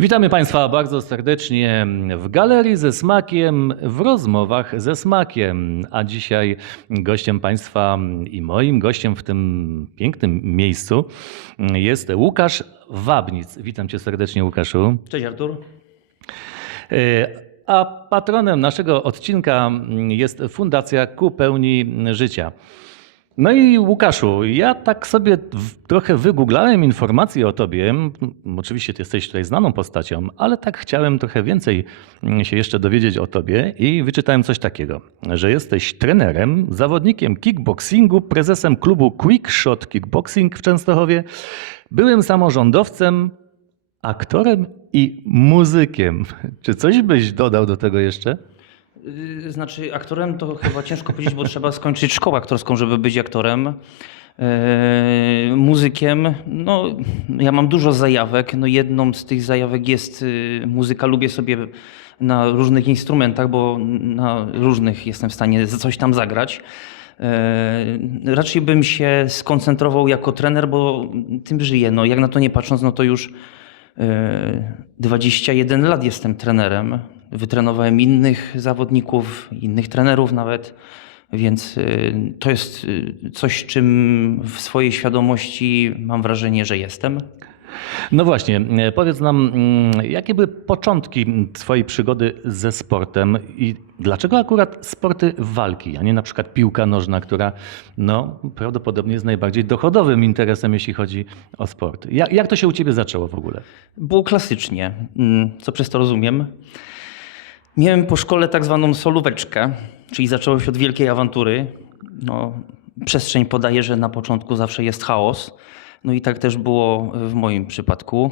Witamy Państwa bardzo serdecznie w Galerii ze Smakiem, w rozmowach ze Smakiem. A dzisiaj gościem Państwa i moim gościem w tym pięknym miejscu jest Łukasz Wabnic. Witam Cię serdecznie, Łukaszu. Cześć Artur. A patronem naszego odcinka jest Fundacja Ku Pełni Życia. No i Łukaszu, ja tak sobie trochę wygooglałem informacje o tobie. Oczywiście ty jesteś tutaj znaną postacią, ale tak chciałem trochę więcej się jeszcze dowiedzieć o tobie i wyczytałem coś takiego, że jesteś trenerem, zawodnikiem kickboxingu, prezesem klubu Quick Shot Kickboxing w Częstochowie, byłym samorządowcem, aktorem i muzykiem. Czy coś byś dodał do tego jeszcze? Znaczy aktorem to chyba ciężko powiedzieć, bo trzeba skończyć szkołę aktorską, żeby być aktorem. Muzykiem, no ja mam dużo zajawek. No jedną z tych zajawek jest muzyka. Lubię sobie na różnych instrumentach, bo na różnych jestem w stanie coś tam zagrać. Raczej bym się skoncentrował jako trener, bo tym żyję. No, jak na to nie patrząc, no to już 21 lat jestem trenerem. Wytrenowałem innych zawodników, innych trenerów nawet, więc to jest coś, czym w swojej świadomości mam wrażenie, że jestem. No właśnie, powiedz nam, jakie były początki twojej przygody ze sportem i dlaczego akurat sporty walki, a nie na przykład piłka nożna, która no, prawdopodobnie jest najbardziej dochodowym interesem, jeśli chodzi o sport. Jak to się u ciebie zaczęło w ogóle? Było klasycznie, co przez to rozumiem. Miałem po szkole tak zwaną solóweczkę, czyli zaczęło się od wielkiej awantury. No, przestrzeń podaje, że na początku zawsze jest chaos. No i tak też było w moim przypadku.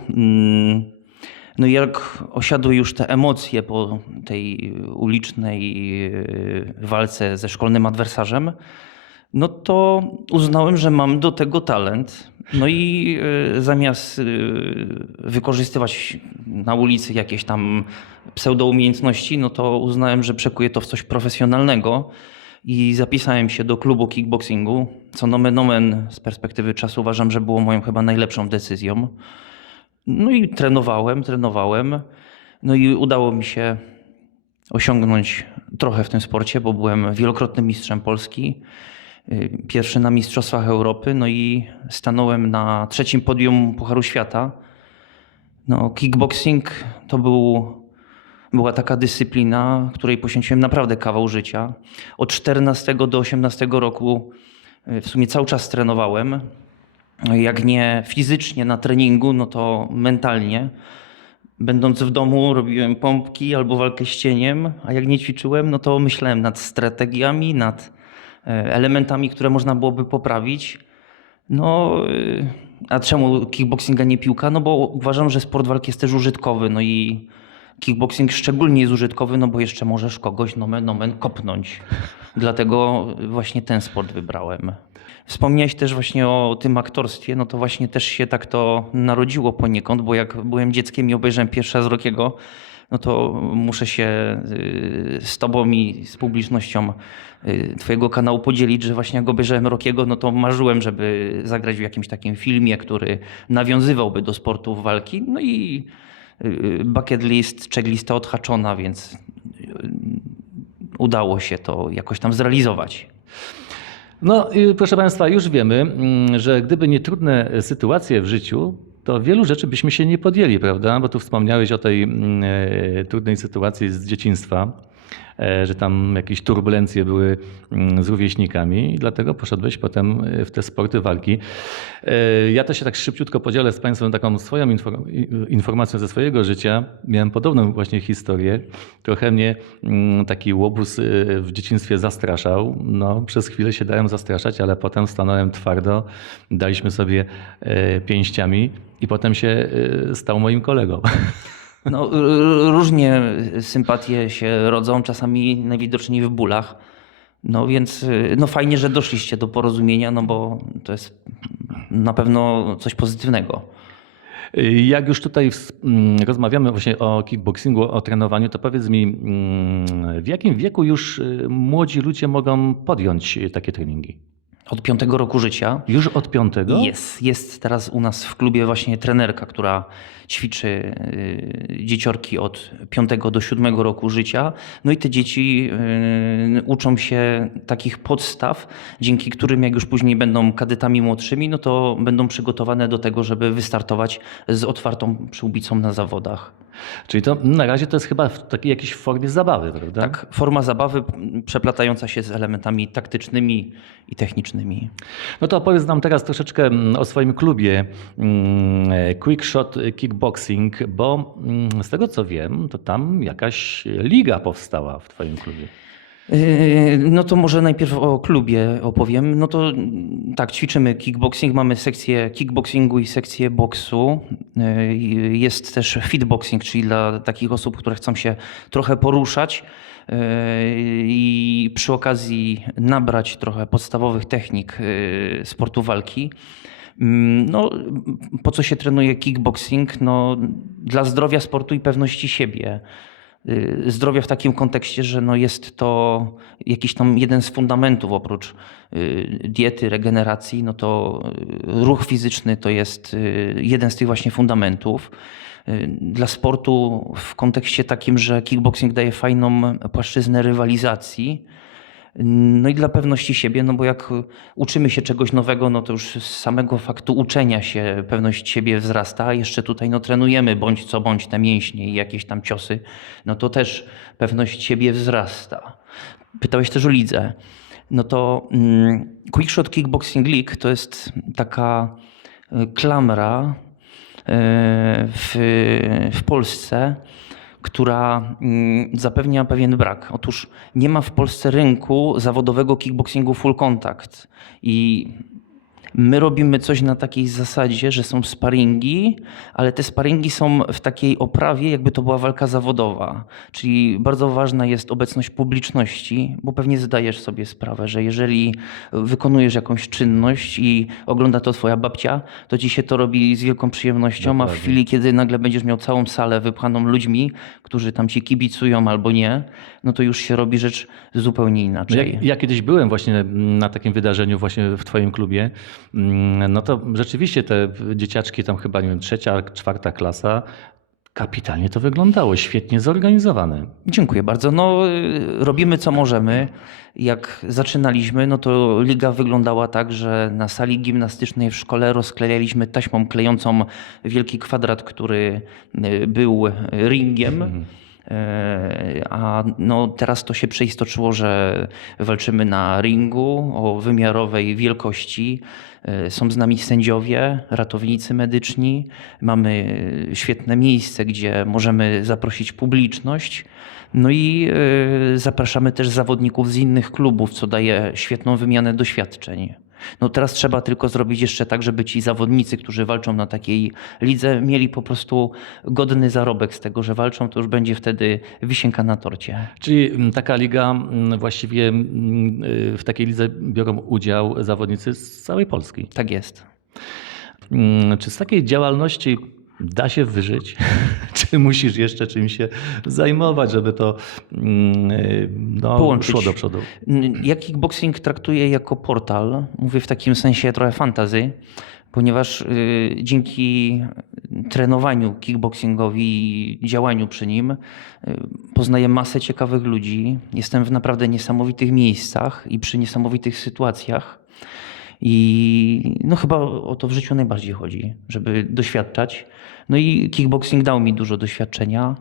No i jak osiadły już te emocje po tej ulicznej walce ze szkolnym adwersarzem, no to uznałem, że mam do tego talent. No i zamiast wykorzystywać na ulicy jakieś tam pseudoumiejętności, no to uznałem, że przekuję to w coś profesjonalnego i zapisałem się do klubu kickboxingu, co nomen omen z perspektywy czasu uważam, że było moją chyba najlepszą decyzją. No i trenowałem. No i udało mi się osiągnąć trochę w tym sporcie, bo byłem wielokrotnym mistrzem Polski. Pierwszy na Mistrzostwach Europy, no i stanąłem na trzecim podium Pucharu Świata. No, kickboxing to była taka dyscyplina, której poświęciłem naprawdę kawał życia. Od 14 do 18 roku w sumie cały czas trenowałem. Jak nie fizycznie na treningu, no to mentalnie. Będąc w domu robiłem pompki albo walkę z cieniem, a jak nie ćwiczyłem, no to myślałem nad strategiami, nad elementami, które można byłoby poprawić. No, a czemu kickboxing, a nie piłka? No bo uważam, że sport walki jest też użytkowy. No i kickboxing szczególnie jest użytkowy, no bo jeszcze możesz kogoś nomen omen kopnąć. Dlatego właśnie ten sport wybrałem. Wspomniałeś też właśnie o tym aktorstwie, no to właśnie też się tak to narodziło poniekąd, bo jak byłem dzieckiem i obejrzałem pierwszy raz Rockiego, no to muszę się z tobą i z publicznością twojego kanału podzielić, że właśnie jak obejrzałem Rockiego, no to marzyłem, żeby zagrać w jakimś takim filmie, który nawiązywałby do sportów walki. No i bucket list, checklista odhaczona, więc udało się to jakoś tam zrealizować. No proszę Państwa, już wiemy, że gdyby nie trudne sytuacje w życiu, to wielu rzeczy byśmy się nie podjęli, prawda? Bo tu wspomniałeś o tej trudnej sytuacji z dzieciństwa, że tam jakieś turbulencje były z rówieśnikami i dlatego poszedłeś potem w te sporty walki. Ja to się tak szybciutko podzielę z Państwem taką swoją informacją ze swojego życia. Miałem podobną właśnie historię. Trochę mnie taki łobuz w dzieciństwie zastraszał. No, przez chwilę się dałem zastraszać, ale potem stanąłem twardo, daliśmy sobie pięściami i potem się stał moim kolegą. No, różnie sympatie się rodzą, czasami najwidoczniej w bólach. No więc no fajnie, że doszliście do porozumienia, no bo to jest na pewno coś pozytywnego. Jak już tutaj rozmawiamy właśnie o kickboxingu, o trenowaniu, to powiedz mi, w jakim wieku już młodzi ludzie mogą podjąć takie treningi? Od 5 roku życia. Już od 5? Jest teraz u nas w klubie właśnie trenerka, która ćwiczy dzieciorki od 5 do 7 roku życia. No i te dzieci uczą się takich podstaw, dzięki którym jak już później będą kadetami młodszymi, no to będą przygotowane do tego, żeby wystartować z otwartą przyłbicą na zawodach. Czyli to na razie to jest chyba w takiej jakiejś formie zabawy, prawda? Tak, forma zabawy przeplatająca się z elementami taktycznymi i technicznymi. No to opowiedz nam teraz troszeczkę o swoim klubie Quick Shot Kickboxing, bo z tego co wiem, to tam jakaś liga powstała w twoim klubie. No to może najpierw o klubie opowiem. No to tak, ćwiczymy kickboxing, mamy sekcję kickboxingu i sekcję boksu. Jest też fitboxing, czyli dla takich osób, które chcą się trochę poruszać i przy okazji nabrać trochę podstawowych technik sportu walki. No, po co się trenuje kickboxing? No, dla zdrowia sportu i pewności siebie. Zdrowia w takim kontekście, że no jest to jakiś tam jeden z fundamentów oprócz diety, regeneracji, no to ruch fizyczny to jest jeden z tych właśnie fundamentów. Dla sportu w kontekście takim, że kickboxing daje fajną płaszczyznę rywalizacji. No i dla pewności siebie, no bo jak uczymy się czegoś nowego, no to już z samego faktu uczenia się pewność siebie wzrasta, a jeszcze tutaj no trenujemy bądź co bądź te mięśnie i jakieś tam ciosy, no to też pewność siebie wzrasta. Pytałeś też o lidze. No to Quick Shot Kickboxing League to jest taka klamra w Polsce, która zapewnia pewien brak. Otóż nie ma w Polsce rynku zawodowego kickboxingu full contact i my robimy coś na takiej zasadzie, że są sparingi, ale te sparingi są w takiej oprawie, jakby to była walka zawodowa. Czyli bardzo ważna jest obecność publiczności, bo pewnie zdajesz sobie sprawę, że jeżeli wykonujesz jakąś czynność i ogląda to twoja babcia, to ci się to robi z wielką przyjemnością, a w Dokładnie. chwili, kiedy nagle będziesz miał całą salę wypchaną ludźmi, którzy tam ci kibicują albo nie, no to już się robi rzecz zupełnie No inaczej. ja kiedyś byłem właśnie na takim wydarzeniu właśnie w twoim klubie, no to rzeczywiście te dzieciaczki tam chyba, nie wiem, 3., 4. klasa, kapitalnie to wyglądało, świetnie zorganizowane. Dziękuję bardzo. No, robimy co możemy. Jak zaczynaliśmy, no to liga wyglądała tak, że na sali gimnastycznej w szkole rozklejaliśmy taśmą klejącą wielki kwadrat, który był ringiem. A no teraz to się przeistoczyło, że walczymy na ringu o wymiarowej wielkości. Są z nami sędziowie, ratownicy medyczni. Mamy świetne miejsce, gdzie możemy zaprosić publiczność. No i zapraszamy też zawodników z innych klubów, co daje świetną wymianę doświadczeń. No teraz trzeba tylko zrobić jeszcze tak, żeby ci zawodnicy, którzy walczą na takiej lidze, mieli po prostu godny zarobek z tego, że walczą, to już będzie wtedy wisienka na torcie. Czyli taka liga, właściwie w takiej lidze biorą udział zawodnicy z całej Polski. Tak jest. Czy z takiej działalności da się wyżyć? Czy musisz jeszcze czymś się zajmować, żeby to no, Połączyć. szło do przodu? Ja kickboxing traktuję jako portal, mówię w takim sensie trochę fantasy, ponieważ dzięki trenowaniu kickboxingowi i działaniu przy nim poznaję masę ciekawych ludzi. Jestem w naprawdę niesamowitych miejscach i przy niesamowitych sytuacjach. I no chyba o to w życiu najbardziej chodzi, żeby doświadczać. No i kickboxing dał mi dużo doświadczenia,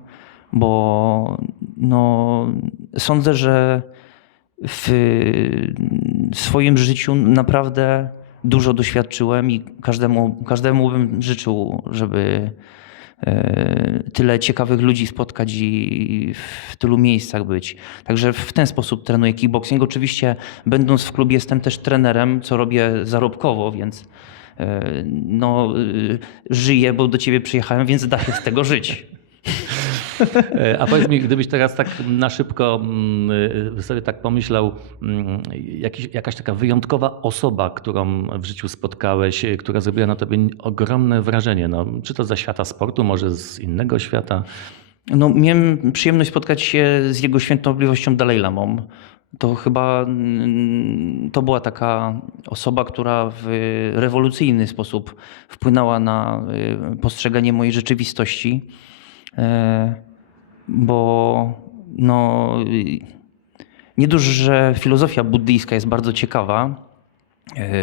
bo no, sądzę, że w swoim życiu naprawdę dużo doświadczyłem i każdemu bym życzył, żeby tyle ciekawych ludzi spotkać i w tylu miejscach być. Także w ten sposób trenuję kickboxing. Oczywiście będąc w klubie jestem też trenerem, co robię zarobkowo, więc no, żyję, bo do ciebie przyjechałem, więc da się z tego żyć. A powiedz mi, gdybyś teraz tak na szybko sobie tak pomyślał, jakaś taka wyjątkowa osoba, którą w życiu spotkałeś, która zrobiła na tobie ogromne wrażenie, no, czy to ze świata sportu, może z innego świata? No, miałem przyjemność spotkać się z jego świętobliwością Dalaj Lamą. To chyba to była taka osoba, która w rewolucyjny sposób wpłynęła na postrzeganie mojej rzeczywistości, bo no, nie dość, że filozofia buddyjska jest bardzo ciekawa,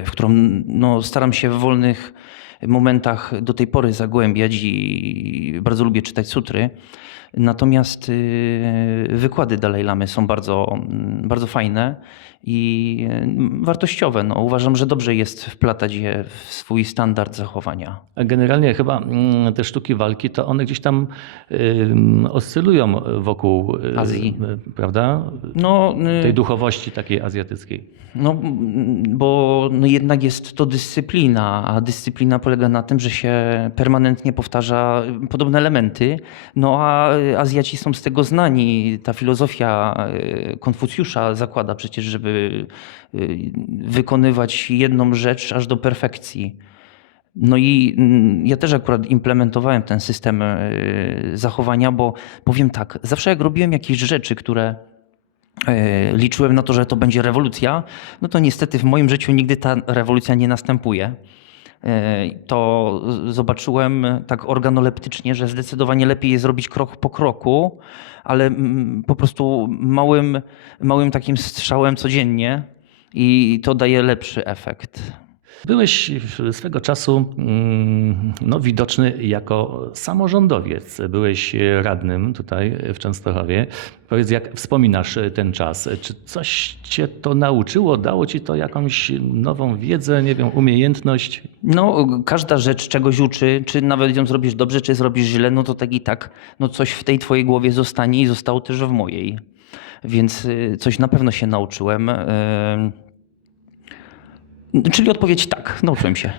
w którą no, staram się w wolnych momentach do tej pory zagłębiać i bardzo lubię czytać sutry. Natomiast wykłady Dalaj Lamy są bardzo fajne i wartościowe. No, uważam, że dobrze jest wplatać je w swój standard zachowania. A generalnie chyba te sztuki walki, to one gdzieś tam oscylują wokół Azji. Prawda? No, Tej duchowości takiej azjatyckiej. no, bo no jednak jest to dyscyplina, a dyscyplina polega na tym, że się permanentnie powtarza podobne elementy. No a Azjaci są z tego znani. Ta filozofia Konfucjusza zakłada przecież, żeby wykonywać jedną rzecz aż do perfekcji. No i ja też akurat implementowałem ten system zachowania, bo powiem tak, zawsze jak robiłem jakieś rzeczy, które liczyłem na to, że to będzie rewolucja, no to niestety w moim życiu nigdy ta rewolucja nie następuje. To zobaczyłem tak organoleptycznie, że zdecydowanie lepiej jest zrobić krok po kroku, ale po prostu małym takim strzałem codziennie i to daje lepszy efekt. Byłeś swego czasu no, widoczny jako samorządowiec. Byłeś radnym tutaj w Częstochowie. Powiedz, jak wspominasz ten czas? Czy coś cię to nauczyło? Dało ci to jakąś nową wiedzę, nie wiem, umiejętność? No, każda rzecz czegoś uczy, czy nawet ją zrobisz dobrze, czy zrobisz źle, no to tak i tak, no coś w tej twojej głowie zostanie i zostało też w mojej. Więc coś na pewno się nauczyłem. Czyli odpowiedź tak, nauczyłem się.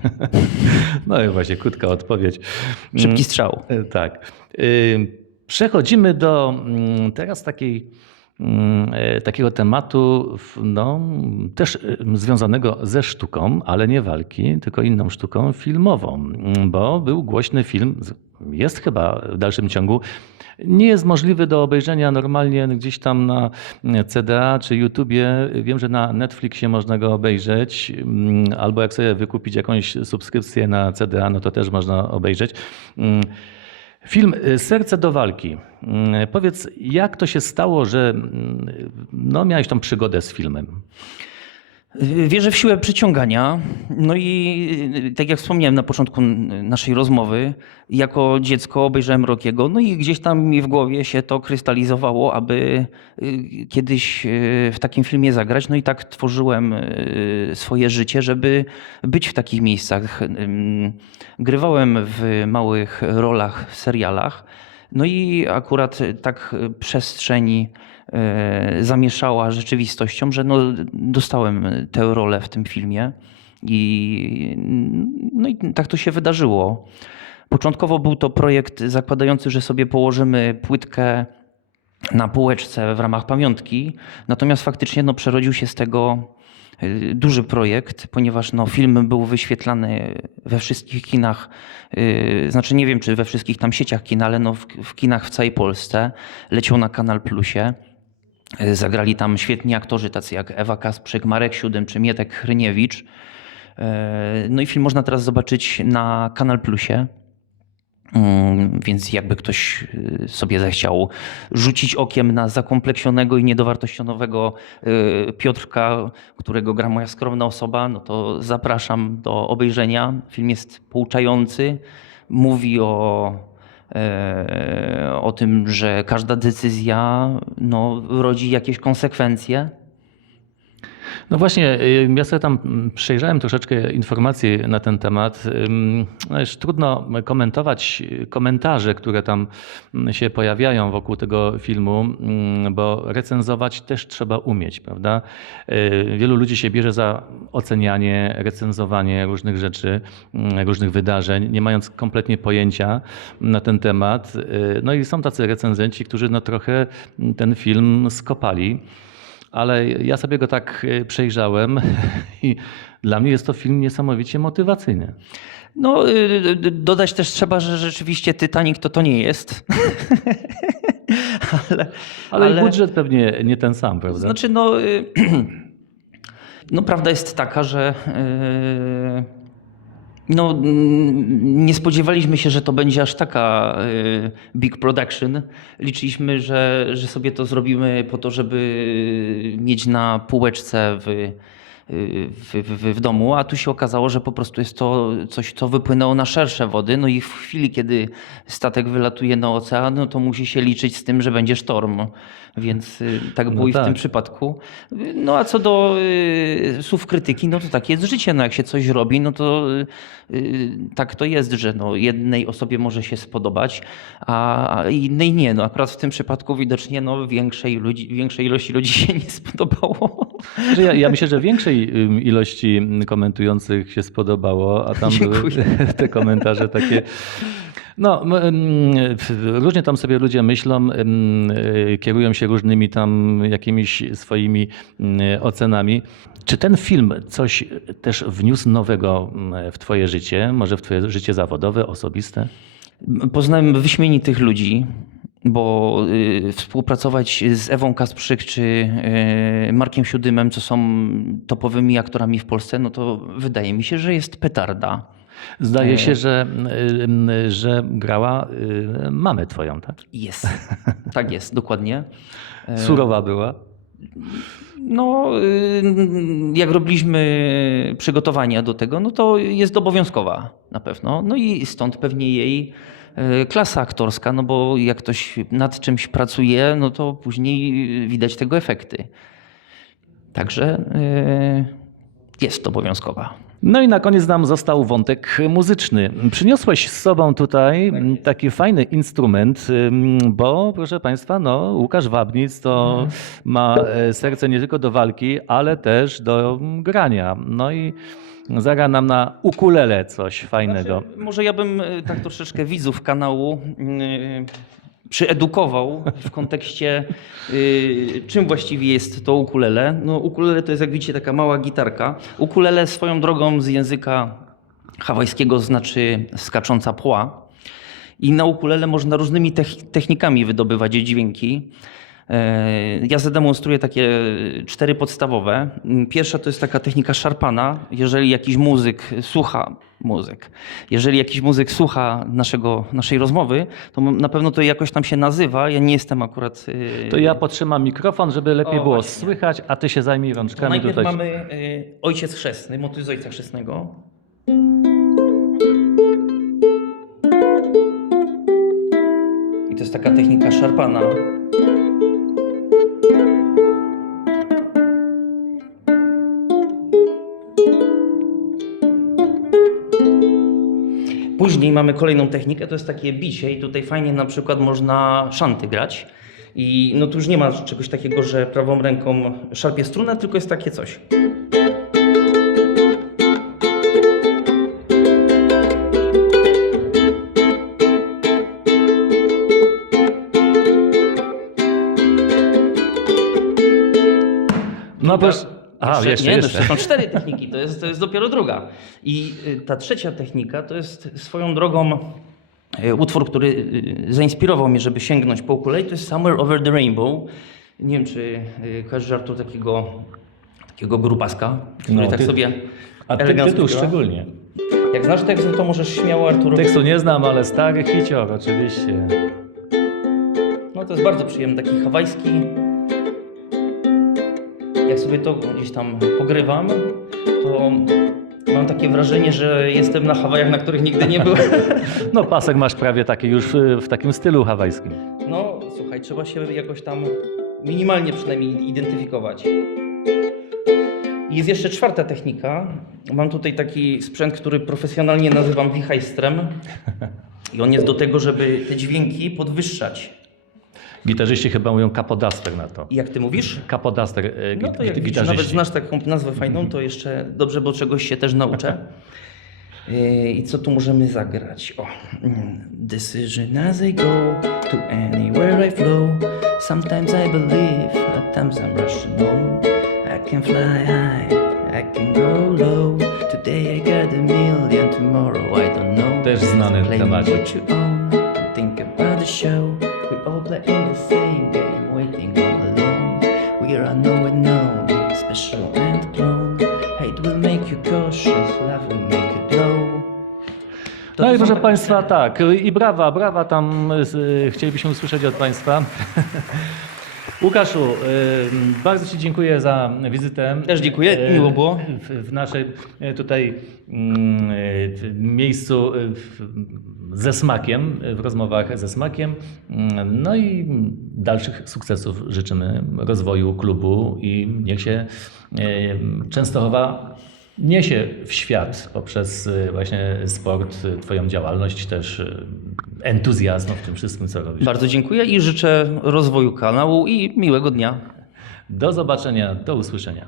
No i właśnie, krótka odpowiedź. Szybki strzał. Tak. Przechodzimy do teraz takiego tematu, no, też związanego ze sztuką, ale nie walki, tylko inną sztuką filmową, bo był głośny film, jest chyba w dalszym ciągu, nie jest możliwy do obejrzenia normalnie gdzieś tam na CDA czy YouTubie. Wiem, że na Netflixie można go obejrzeć, albo jak sobie wykupić jakąś subskrypcję na CDA, no to też można obejrzeć. Film Serce do walki. Powiedz, jak to się stało, że no, miałeś tą przygodę z filmem? Wierzę w siłę przyciągania. No i tak jak wspomniałem na początku naszej rozmowy, jako dziecko obejrzałem Rockiego, no i gdzieś tam mi w głowie się to krystalizowało, aby kiedyś w takim filmie zagrać. No i tak tworzyłem swoje życie, żeby być w takich miejscach. Grywałem w małych rolach w serialach. No i akurat tak przestrzeń zamieszała rzeczywistością, że no, dostałem tę rolę w tym filmie no i tak to się wydarzyło. Początkowo był to projekt zakładający, że sobie położymy płytkę na półeczce w ramach pamiątki, natomiast faktycznie no, przerodził się z tego duży projekt, ponieważ no, film był wyświetlany we wszystkich kinach, znaczy nie wiem czy we wszystkich tam sieciach kin, ale no, w kinach w całej Polsce, leciał na Kanal Plusie. Zagrali tam świetni aktorzy, tacy jak Ewa Kasprzyk, Marek Siódym czy Mietek Hryniewicz. No i film można teraz zobaczyć na Kanal Plusie. Więc jakby ktoś sobie zechciał rzucić okiem na zakompleksionego i niedowartościowanego Piotrka, którego gra moja skromna osoba, no to zapraszam do obejrzenia. Film jest pouczający. Mówi o tym, że każda decyzja no, rodzi jakieś konsekwencje. No właśnie, ja sobie tam przejrzałem troszeczkę informacji na ten temat. No już trudno komentować komentarze, które tam się pojawiają wokół tego filmu, bo recenzować też trzeba umieć, prawda? Wielu ludzi się bierze za ocenianie, recenzowanie różnych rzeczy, różnych wydarzeń, nie mając kompletnie pojęcia na ten temat. No i są tacy recenzenci, którzy no trochę ten film skopali. Ale ja sobie go tak przejrzałem i dla mnie jest to film niesamowicie motywacyjny. No, dodać też trzeba, że rzeczywiście Titanic to nie jest. Ale i budżet pewnie nie ten sam, prawda? Znaczy, no prawda jest taka, że nie spodziewaliśmy się, że to będzie aż taka big production. Liczyliśmy, że sobie to zrobimy po to, żeby mieć na półeczce w domu, a tu się okazało, że po prostu jest to coś, co wypłynęło na szersze wody. No i w chwili, kiedy statek wylatuje na ocean, no to musi się liczyć z tym, że będzie sztorm. Więc tak było i w tym przypadku. No a co do słów krytyki, no to takie jest życie. No jak się coś robi, no to tak to jest, że no jednej osobie może się spodobać, a innej nie. No akurat w tym przypadku widocznie większej ilości ludzi się nie spodobało. Że ja myślę, że większej ilości komentujących się spodobało, a tam były te komentarze takie. No, różnie tam sobie ludzie myślą, kierują się różnymi tam jakimiś swoimi ocenami. Czy ten film coś też wniósł nowego w twoje życie, może w twoje życie zawodowe, osobiste? Poznałem wyśmienitych ludzi, bo współpracować z Ewą Kasprzyk czy Markiem Siódymem, co są topowymi aktorami w Polsce, no to wydaje mi się, że jest petarda. Zdaje się, że grała mamę twoją, tak? Jest. Tak jest, dokładnie. Surowa była? No, jak robiliśmy przygotowania do tego, no to jest obowiązkowa na pewno. No i stąd pewnie jej klasa aktorska, no bo jak ktoś nad czymś pracuje, no to później widać tego efekty. Także jest obowiązkowa. No i na koniec nam został wątek muzyczny. Przyniosłeś z sobą tutaj taki fajny instrument, bo proszę Państwa, no, Łukasz Wabnic to ma serce nie tylko do walki, ale też do grania. No i zagra nam na ukulele coś fajnego. Znaczy, może ja bym tak troszeczkę widzów kanału przyedukował w kontekście czym właściwie jest to ukulele. No ukulele to jest, jak widzicie, taka mała gitarka. Ukulele swoją drogą z języka hawajskiego znaczy skacząca pła. I na ukulele można różnymi technikami wydobywać dźwięki. Ja zademonstruję takie 4 podstawowe. Pierwsza to jest taka technika szarpana. Jeżeli jakiś muzyk słucha naszej rozmowy, to na pewno to jakoś tam się nazywa. Ja nie jestem akurat... To ja podtrzymam mikrofon, żeby lepiej było właśnie. słychać, a ty się zajmij To rączkami najpierw tutaj. mamy ojciec chrzestny, motyw z ojca chrzestnego. I to jest taka technika szarpana. Później mamy kolejną technikę, to jest takie bicie i tutaj fajnie na przykład można szanty grać. I no tu już nie ma czegoś takiego, że prawą ręką szarpie strunę, tylko jest takie coś. No proszę. Aha, jeszcze. To są 4 techniki, to jest dopiero druga. I ta trzecia technika to jest swoją drogą utwór, który zainspirował mnie, żeby sięgnąć po ukulele. To jest Somewhere Over the Rainbow. Nie wiem, czy kojarzysz żartu takiego grubaska, który tak sobie A elegancko tytuł śpiewa. szczególnie. Jak znasz tekst, to możesz śmiało Arturo. Tekstu nie znam, ale stary hicior oczywiście. No to jest bardzo przyjemny, taki hawajski. Jak sobie to gdzieś tam pogrywam, to mam takie wrażenie, że jestem na Hawajach, na których nigdy nie byłem. No pasek masz prawie taki już w takim stylu hawajskim. No słuchaj, trzeba się jakoś tam minimalnie przynajmniej identyfikować. Jest jeszcze 4. technika. Mam tutaj taki sprzęt, który profesjonalnie nazywam wichajstrem. I on jest do tego, żeby te dźwięki podwyższać. Gitarzyści chyba mówią kapodaster na to. I jak ty mówisz? Kapodaster No to jak widzisz, gitarzyści. nawet znasz taką nazwę fajną, to jeszcze dobrze, bo czegoś się też nauczę. I co tu możemy zagrać? O. Decision as I go to anywhere I flow. Sometimes I believe, at times I'm rational. I can fly high, I can go low. Today I got a million, tomorrow I don't know. Też znany Claim temat. what you own, don't think about the show. we all play in the same game, waiting all alone. We are unknown, special and clone. Hate will make you cautious, love will make you glow. No i proszę Państwa, tak, i brawa tam chcielibyśmy usłyszeć od Państwa. Łukaszu, bardzo Ci dziękuję za wizytę. Też dziękuję, miło było. W naszej tutaj miejscu ze smakiem, w rozmowach ze smakiem. No i dalszych sukcesów życzymy, rozwoju klubu i niech się Częstochowa niesie w świat poprzez właśnie sport, Twoją działalność, też entuzjazm w tym wszystkim, co robisz. Bardzo dziękuję i życzę rozwoju kanału i miłego dnia. Do zobaczenia, do usłyszenia.